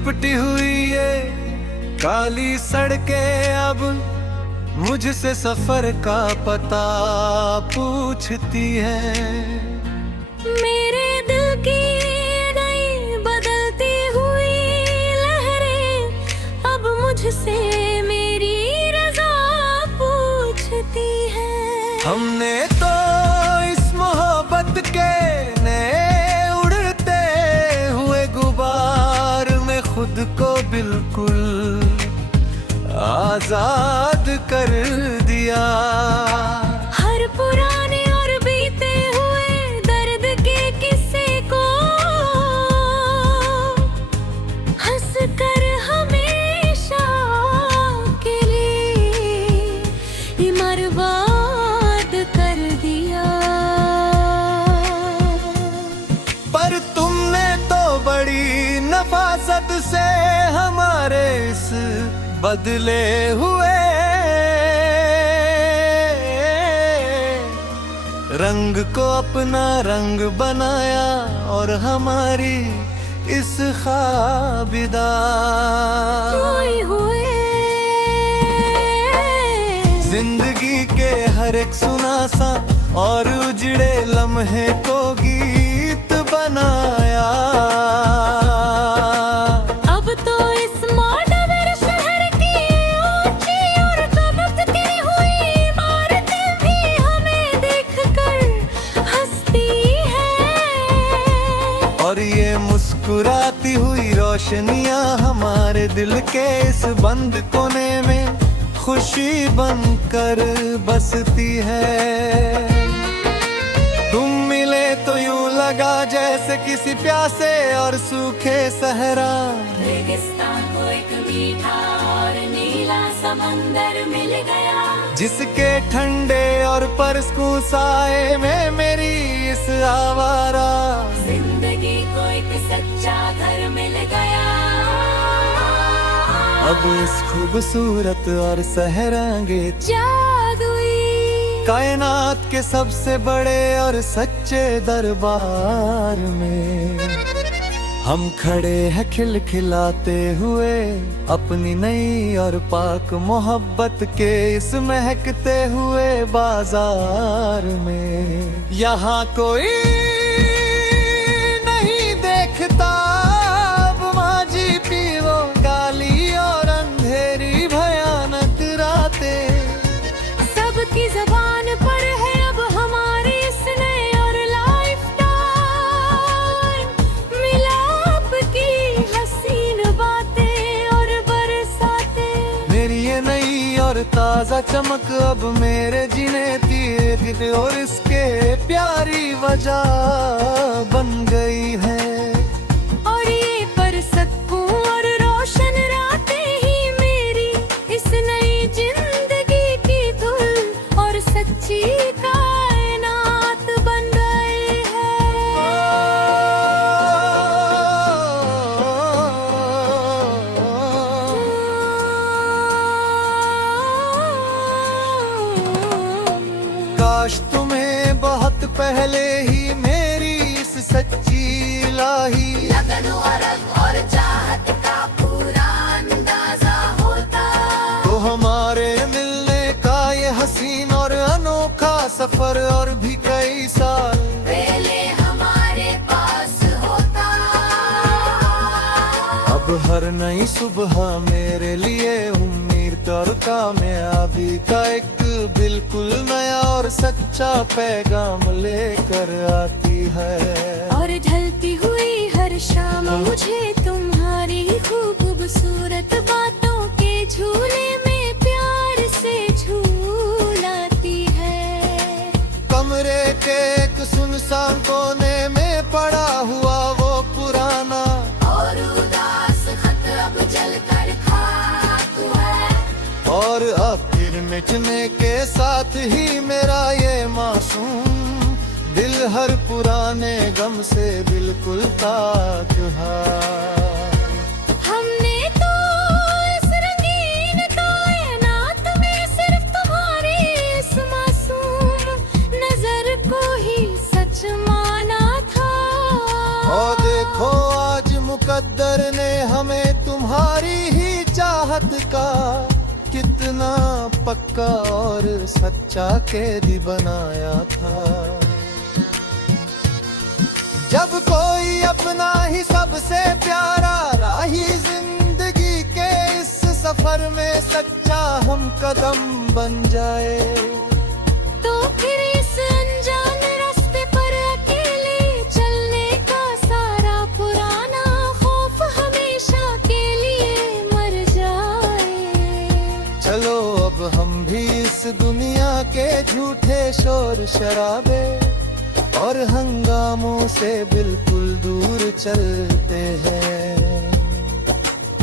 लिपटी हुई ये काली सड़कें अब मुझसे सफर का पता पूछती है। मेरे दिल की नई बदलती हुई लहरें अब मुझसे मेरी रजा पूछती है। हमने तो इस मोहब्बत के नए उड़ते हुए गुबार में खुद को बिल्कुल आजाद कर दिया। हर पुराने और बीते हुए दर्द के किस्से को हंस कर हमेशा के लिए बर्बाद कर दिया। पर तुमने तो बड़ी नफासत से हमारे इस बदले हुए रंग को अपना रंग बनाया और हमारी इस ख्वाबिदा हुए जिंदगी के हर एक सुनासा और उजड़े लम्हे को गीत बनाया। अब तो इस मॉडर्न शहर की ऊंची और चमकती हुई इमारतें भी हमें देखकर हंसती है। और ये मुस्कुराती हुई रोशनियां हमारे दिल के इस बंद कोने में खुशी बनकर बसती है। तुम मिले तो यूं लगा जैसे किसी प्यासे और सूखे सहरा रेगिस्तान को एक मीठा और नीला समंदर मिल गया, जिसके ठंडे और परस्कून साए में मेरी इस आवारा जिंदगी को एक सच्चा घर मिल गया। अब इस खूबसूरत और सहरांगे जादुई कायनात के सबसे बड़े और सच्चे दरबार में हम खड़े हैं खिलखिलाते हुए अपनी नई और पाक मोहब्बत के इस महकते हुए बाजार में। यहाँ कोई नहीं देखता अब माजी पीरो गाली और अंधेरी भयानक रातें। सबकी ज़बान पर है अब हमारी इस नए और लाइफ टाइम मिलाप की हसीन बातें और बरसातें। मेरी ये नई और ताजा चमक अब मेरे जीने तीर और इसके प्यारी वजह बन गई है। और ये परसकूं और रोशन रातें ही मेरी इस नई जिंदगी की धुन और सच्ची कायनात बन गई है। काश तुम्हें बहुत पहले ही मेरी इस सच्ची इलाही लगन और चाहत का पूरा अंदाजा होता, तो हमारे मिलने का ये हसीन और अनोखा सफर और भी कई साल पहले हमारे पास होता। अब हर नई सुबह मेरे लिए उम्मीद और कामयाबी का एक बिल्कुल नया और सच्चा पैगाम लेकर आती है। और ढलती हुई हर शाम मुझे तुम्हारी खूबसूरत बातों के झूले में प्यार से झूलाती है। कमरे के एक सुनसान कोने में पड़ा हुआ वो पुराना और उदास खत अब जलकर खाक है। और अब फिर मिटने के साथ ही मेरा ये मासूम दिल हर पुराने गम से बिल्कुल ताक है। हमने तो इस रंगीन कायनात में सिर्फ तुम्हारी इस मासूम नजर को ही सच माना था। और देखो आज मुकद्दर ने हमें का कितना पक्का और सच्चा कैदी बनाया था। जब कोई अपना ही सबसे प्यारा राही जिंदगी के इस सफर में सच्चा हम कदम बन जाए, तो फिर इस अनजान रास्ते पर अकेले चलने का सारा पुराना खौफ हमेशा के लिए मर जाए। चलो अब हम भी इस दुनिया के झूठे शोर शराबे और हंगामों से बिल्कुल दूर चलते हैं,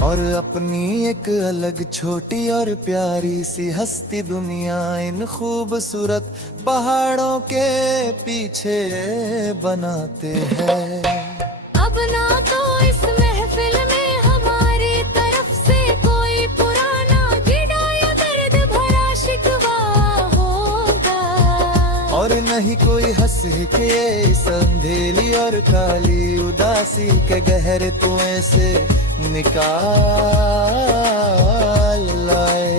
और अपनी एक अलग छोटी और प्यारी सी हस्ती दुनिया इन खूबसूरत पहाड़ों के पीछे बनाते हैं। अब ना तो इस महफिल में हमारी तरफ से कोई पुराना गिरा या दर्द भरा शिकवा होगा, और नहीं कोई हंस के इस अंधेरी और काली उदासी के गहरे कुएं से निकाल लाए।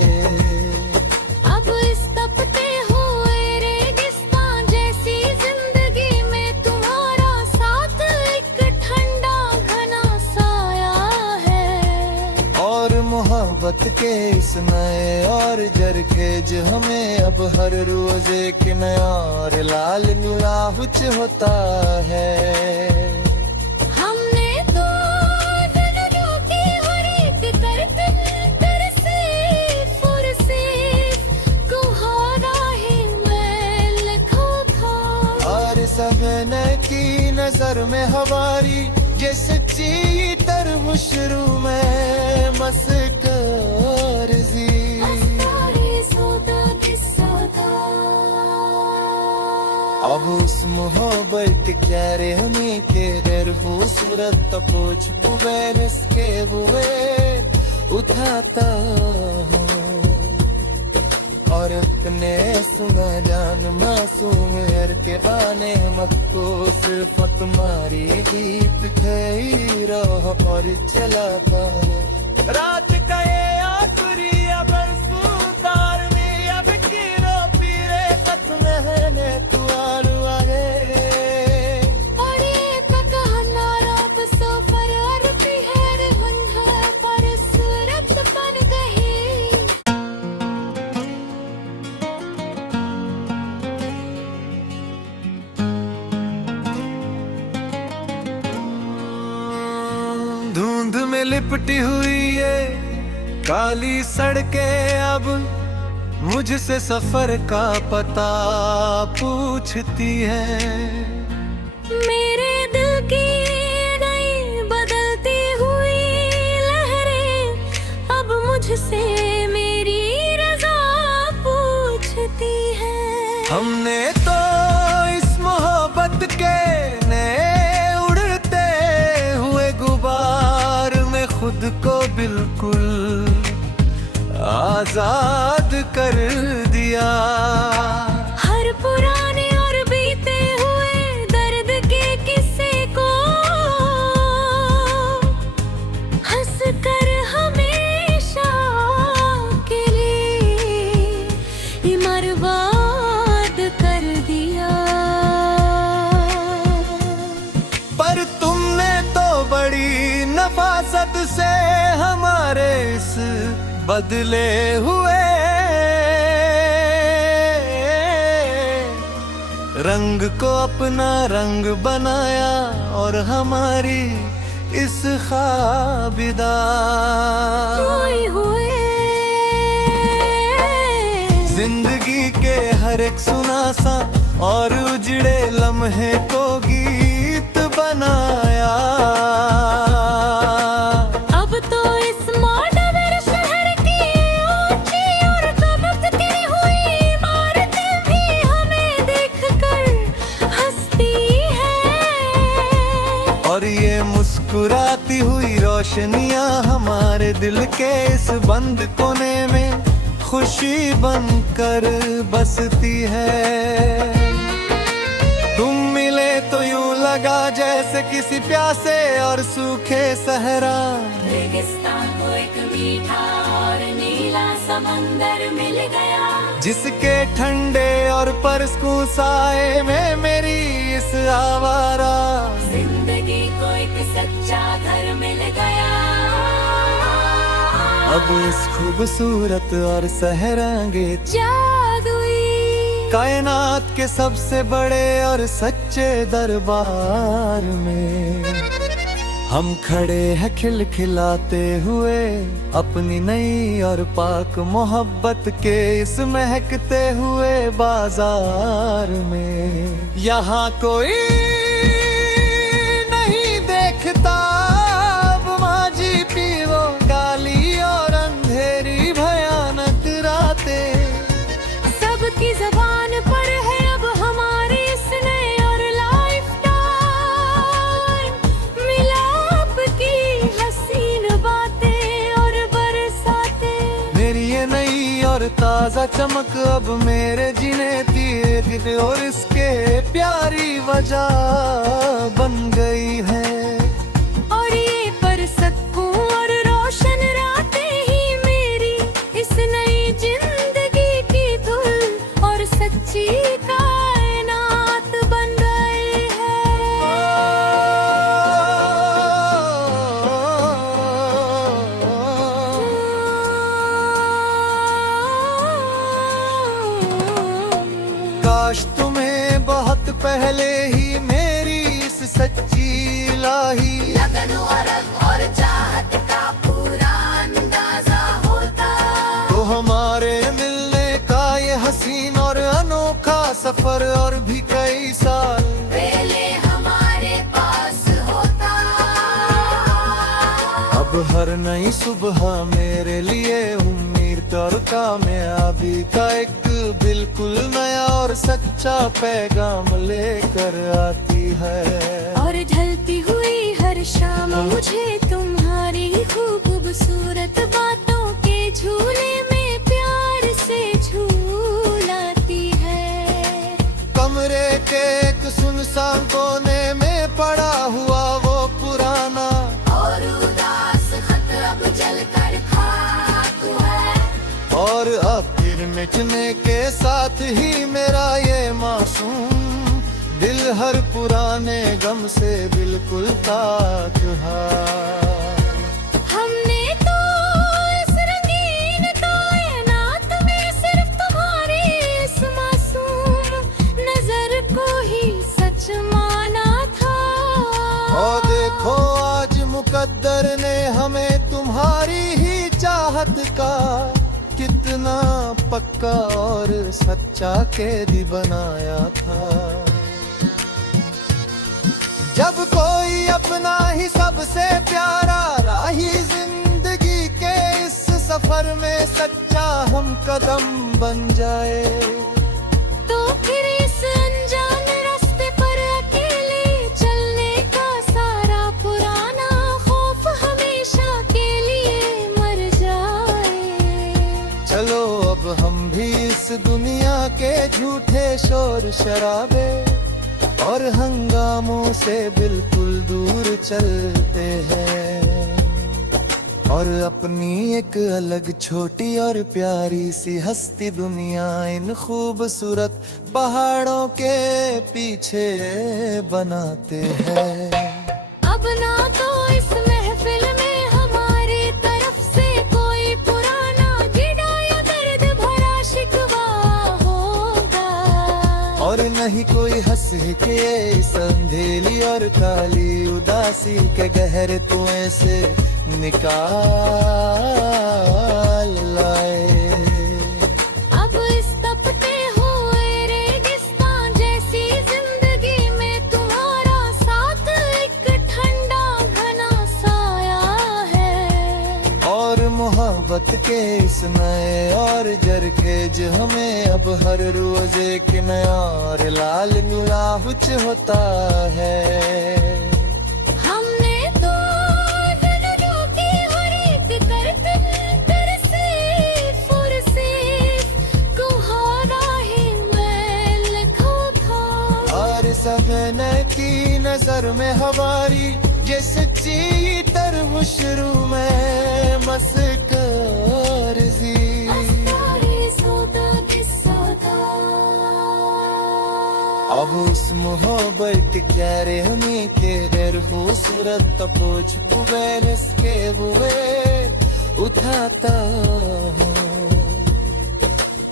अब इस तपते हुए रेगिस्तान जैसी जिंदगी में तुम्हारा साथ एक ठंडा घना साया है, और मोहब्बत के इस नए और जरखेज हमें अब हर रोज एक नया और लाल नुलाहुच होता है। हमने तो जिंदगियों की हर एक करतन से तुम्हारा ही मैं लिखा था, और समय की नजर में हमारी ये सच्ची तरह शुरू में मस्कर जी। अस्तारे सौदा किस्सा था। अब उस मोहब्बत क्यारे हमें के दर खूबसूरत तपोज पुबेरस के बुए उठाता हूँ, और अपने सुना जान मासूम हर के बाने मक्को सिर्फ तुम्हारी गीत खई रहो और चलाता हूँ। रात का ये आखिरी अब सुतार में अब किरो पीरे खत्म है ने तुआरू आहे। पढ़े पकाना रात सफर और पिहर मंझर पर सूरत बन गई। धुंध में लिपटी हुई ये काली सड़कें अब मुझसे सफर का पता पूछती है। मेरे दिल की नई बदलती हुई लहरें अब मुझसे मेरी रजा पूछती है। हमने तो इस मोहब्बत के नए उड़ते हुए गुबार में खुद को बिल्कुल आजाद कर दिया। हर पुराने और बीते हुए दर्द के किस्से को हंस कर हमेशा के लिए बर्बाद कर दिया। पर तुमने तो बड़ी नफासत से हमारे इस बदले हुए रंग को अपना रंग बनाया, और हमारी इस ख्वाबिदा खोए हुए जिंदगी के हर एक सुनासा और उजड़े लम्हे को गीत बनाया। अब तो इस मॉडर्न शहर की ऊंची और चमकती हुई इमारतें भी हमें देखकर हंसती हैं, और ये मुस्कुराती हुई रोशनियां हमारे दिल के इस बंद कोने में खुशी बनकर बसती है। तुम मिले तो यूं लगा जैसे किसी प्यासे और सूखे सहरा। रेगिस्तान को एक मीठा और नीला समंदर मिल गया, जिसके ठंडे और परस्कूं साए में मेरी इस आवारा जिंदगी को एक सच्चा घर मिल गया। अब इस खूबसूरत और सहरांगे जादुई कायनात के सबसे बड़े और सच्चे दरबार में हम खड़े हैं खिलखिलाते हुए अपनी नई और पाक मोहब्बत के इस महकते हुए बाजार में। यहाँ कोई नहीं देखता अब माजी पीरो गाली और अंधेरी भयानक रातें। सबकी ज़बान पर है अब हमारी इस नए और लाइफ टाइम मिलाप की हसीन बातें और बरसातें। मेरी ये नई और ताजा चमक अब मेरे जीने दिए और इसके प्यारी वजह बन गई है। और ये बरसतों और रोशन रातें ही मेरी इस नई जिंदगी की धुन और सच्ची कायनात बन गई है। काश तुम्हें बहुत पहले ही मेरी इस सच्ची इलाही लगन और चाहत का पूरा अंदाजा होता, तो हमारे मिलने का ये हसीन और अनोखा सफर और भी कई साल पहले हमारे पास होता। अब हर नई सुबह मेरे लिए उम्मीद और कामयाबी का एक बिल्कुल नया और सच्चा पैगाम लेकर आती है। और ढलती हुई हर शाम मुझे तुम्हारी खूबसूरत बातों के झूले में प्यार से झूलाती है। कमरे के एक सुनसान कोने में पड़ा हुआ वो पुराना और उदास खत अब जलकर खाक है। और अब फिर मिटने के साथ ही मेरा ये मासूम दिल हर पुराने गम से बिल्कुल ताक है। हमने तो इस रंगीन कायनात में सिर्फ तुम्हारी इस मासूम नजर को ही सच माना था। और देखो आज मुकद्दर ने हमें तुम्हारी ही चाहत का कितना पक्का और सच्चा कैदी बनाया था। जब कोई अपना ही सबसे प्यारा राही जिंदगी के इस सफर में सच्चा हम कदम बन जाए, तो फिर इस अनजान रास्ते पर अकेले चलने का सारा पुराना खौफ हमेशा के लिए मर जाए। चलो अब हम भी इस दुनिया के झूठे शोर शराबे और हंगामों से बिल्कुल दूर चलते हैं और अपनी एक अलग छोटी और प्यारी सी हस्ती दुनिया इन खूबसूरत पहाड़ों के पीछे बनाते हैं। अब ना तो इस महफिल में हमारी तरफ से कोई पुराना गिरा या दर्द भरा शिकवा होगा, और नहीं कोई हंस के इस अंधेरी और काली उदासी के गहरे कुएं से निकाल लाए। अब इस तपते हुए रेगिस्तान जैसी जिंदगी में तुम्हारा साथ एक ठंडा घना साया है। और मोहब्बत के इस नए और जरखेज हमें अब हर रोज एक नया और लाल गुलाहुच होता है। हमने तो दिलों की हर एक करतब पर सिर्फ और सिर्फ तुम्हारा ही मैं लिखा था। और सपने सफर में हमारी ये सच्ची तरमुशरू में बस कर्जी अब उस मोहब्बत क्यारे हमें के दर खूबसूरत तपोच पुवेरस के बुए उठाता हूँ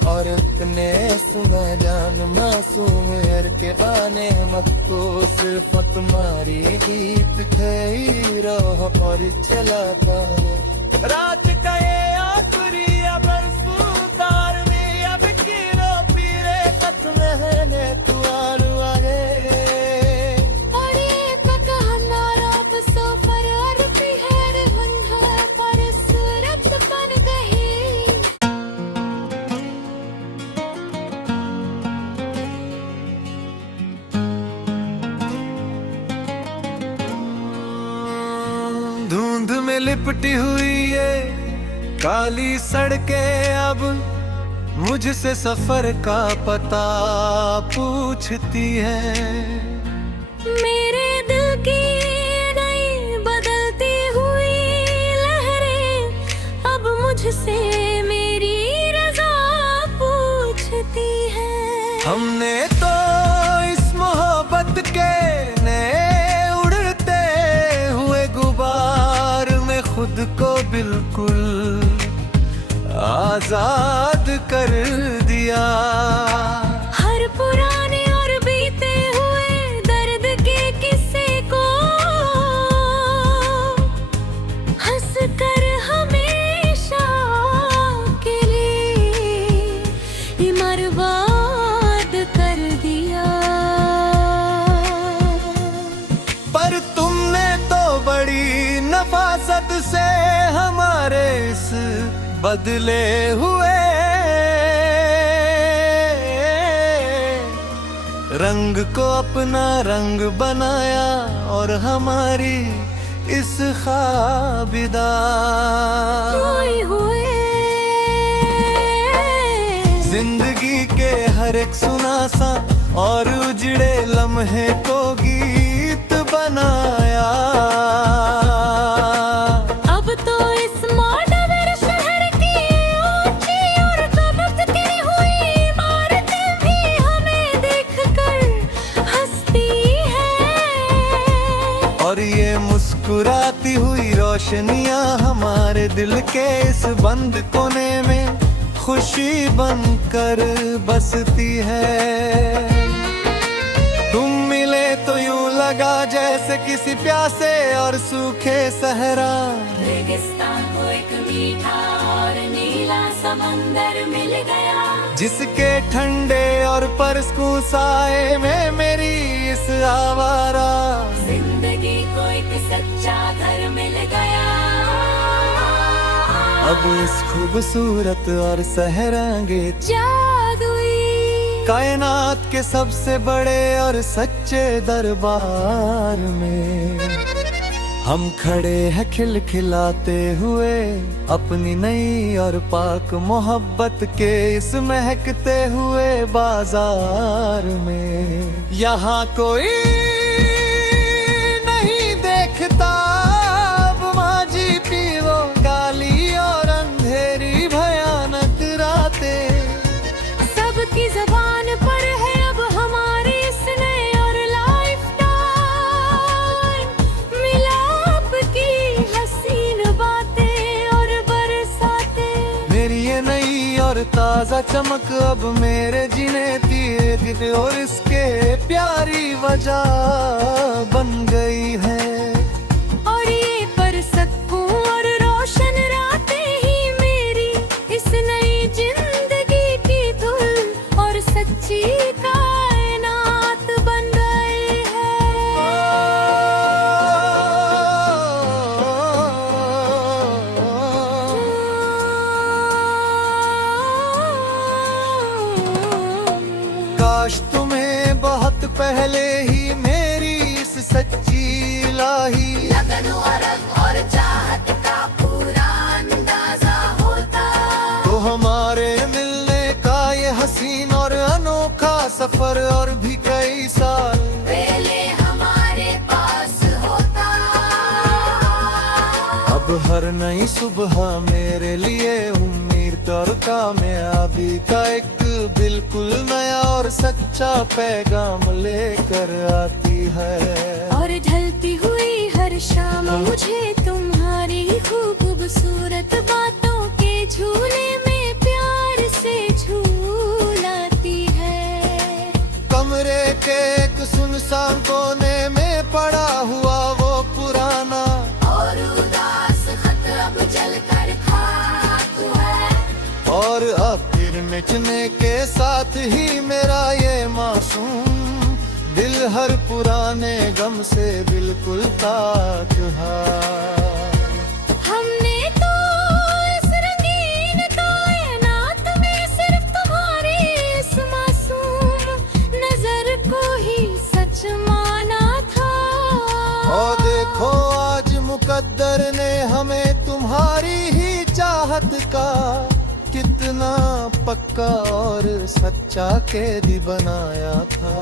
और अपने सुना जान मासूम यार के बाने मक्को सिर्फ तुम्हारी गीत खई रहो और चलाता हूँ रात का ये आखिरी अबर सुतार में अब किरो पीरे कत महने तू धुंध में लिपटी हुई ये काली सड़कें अब मुझसे सफर का पता पूछती है मेरे दिल की नई बदलती हुई लहरें अब मुझसे मेरी रजा पूछती है हमने तो इस मोहब्बत के नए उड़ते हुए गुबार में खुद को बिल्कुल आजाद कर दिया हर पुराने और बीते हुए दर्द के किस्से को हंस कर हमेशा के लिए बर्बाद कर दिया पर तुमने तो बड़ी नफासत से हमारे इस बदले हुए रंग को अपना रंग बनाया और हमारी इस ख्वाबिदा खोए हुए जिंदगी के हर एक सुनासा और उजड़े लम्हे को गीत बनाया अब तो इस मॉडर्न शहर की ऊंची और चमकती हुई इमारतें भी हमें देखकर हंसती हैं और ये मुस्कुराती हुई रोशनियां हमारे दिल के इस बंद कोने में खुशी बनकर बसती है तुम मिले तो यूं लगा जैसे किसी प्यासे और सूखे सहरा रेगिस्तान को एक मीठा और नीला समंदर मिल गया जिसके ठंडे और परस्कूं साए में मेरी इस आवारा जिंदगी को एक सच्चा घर मिल गया अब इस खूबसूरत और सहरांगे जादुई कायनात के सबसे बड़े और सच्चे दरबार में हम खड़े हैं खिलखिलाते हुए अपनी नई और पाक मोहब्बत के इस महकते हुए बाजार में यहाँ कोई नहीं देखता अब माझी पीरो गाली और अंधेरी भयानक रातें सबकी ज़बान पर है अब हमारी इस नए और लाइफटाइम मिलाप की हसीन बातें और बरसातें मेरी ये नई और ताजा चमक अब मेरे जीने की और इसके प्यारी वजह बन गई है और ये परसकूं और रोशन रातें ही मेरी इस नई जिंदगी की धुन और सच्ची कायनात बन गई है काश तुम्हें बहुत पहले ही मेरी इस सच्ची इलाही लगन और चाहत का पूरा अंदाजा होता तो हमारे मिलने का ये हसीन और अनोखा सफर और भी कई साल पहले हमारे पास सुबह मेरे लिए उम्मीद और कामयाबी का एक बिल्कुल नया और सच्चा पैगाम लेकर आती है। और ढलती हुई हर शाम मुझे तुम्हारी खूबसूरत बातों के झूले में प्यार से झूलाती है। कमरे के एक सुनसान कोने में पड़ा हुआ वो पुराना और उदास खत अब जलकर खाक है। और अब फिर मिटने के साथ ही मेरा ये मासूम दिल हर पुराने गम से बिल्कुल ताक है। हमने तो इस रंगीन कायनात में सिर्फ तुम्हारी इस मासूम नजर को ही सच माना था। और देखो आज मुकद्दर ने हमें तुम्हारी ही चाहत का कितना पक्का और सच्चा कैदी बनाया था।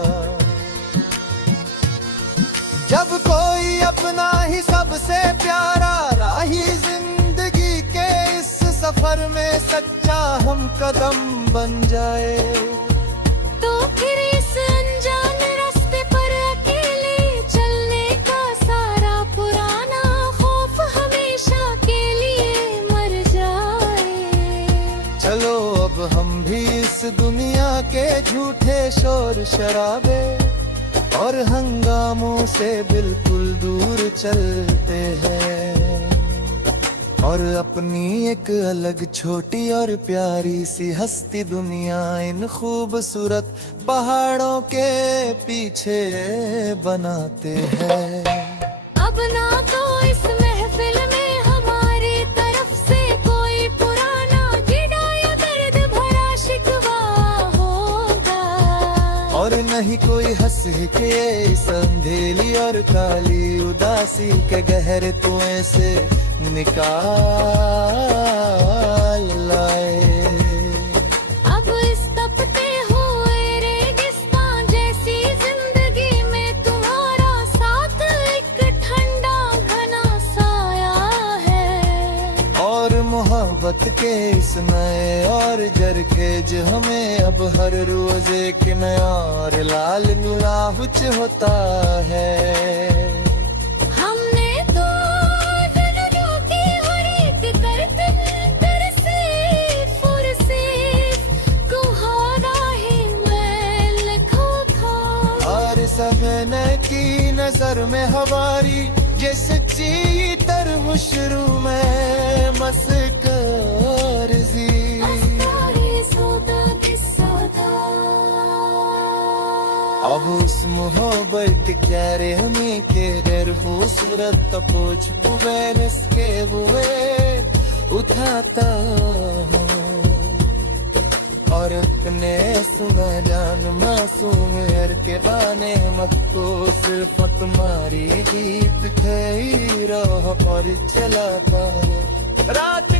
जब कोई अपना ही सबसे प्यारा राही जिंदगी के इस सफर में सच्चा हम कदम बन जाए, तो फिर इस अनजान रास्ते पर अकेले चलने का सारा पुराना खौफ हमेशा के लिए मर जाए। चलो अब हम भी इस दुनिया के झूठे शोर शराबे और हंगामों से बिल्कुल दूर चलते हैं और अपनी एक अलग छोटी और प्यारी सी हस्ती दुनिया इन खूबसूरत पहाड़ों के पीछे बनाते हैं। अब ना तो इस महफिल में हमारी तरफ से कोई पुराना गिरा या दर्द भरा शिकवा होगा, और नहीं कोई हंस के इस अंधेरी और काली उदासी के गहरे कुएं से निकाल लाए। अब इस तपते हुए रेगिस्तान जैसी जिंदगी में तुम्हारा साथ एक ठंडा घना साया है। और मोहब्बत के इस नए और जरखेज हमें अब हर रोज एक नया और लाल गुलाब होता है। हमने तो दिलों की हर एक करतन से तुम्हारा ही मैल खा और समय की नजर में हमारी ये सच्ची तरह शुरू में मस्कर जी। अब उस मोहब्बत क्यारे हमें के दर खूबसूरत तपोच पुबैरस के बुए उठाता हूँ और अपने सुना जान मासूम यार के बाने मक्को सिर्फ तुम्हारी गीत थे रोह पर चलाता हूँ रात